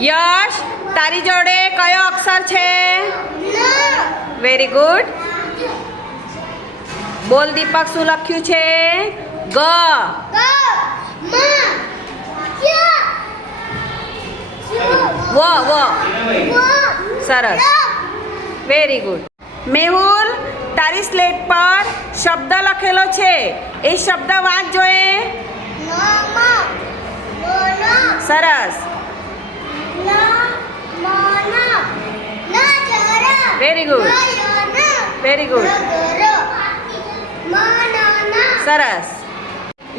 યશ, તારી જોડે કયો અક્ષર છે? Very good. બોલ દીપક, શું લખ્યું છે? ગ. વ. સરસ, વેરી ગુડ. મેહુલ, તારી સ્લેટ પર શબ્દ લખેલો છે, એ શબ્દ વાંચ જોઈએ. સરસ, વેરી ગુડ, વેરી ગુડ, સરસ.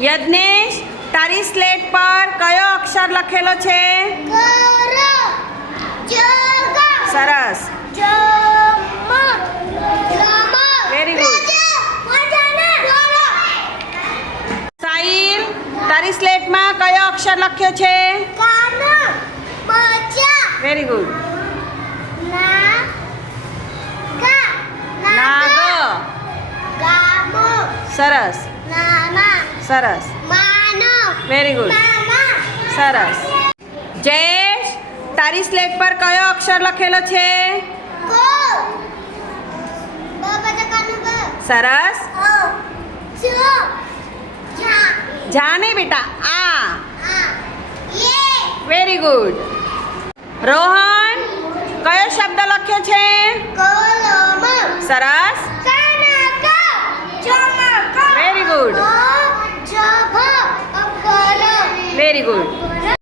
યજ્ઞેશ, તારી સ્લેટ પર કયો અક્ષર લખેલો છે? સરસ, વેરી ગુડ. સાહિલ, તારી સ્લેટમાં કયો અક્ષર લખ્યો છે? Very good. નાગ. સરસ, સરસ, વેરી ગુડ, સરસ. જયેશ, તારી સ્લેટ પર કયો અક્ષર લખેલો છે? સરસ. જા નહીં બેટા, આ. Very good. રોહન, કયો શબ્દ લખ્યો છે? સરસ, વેરી ગુડ, વેરી ગુડ.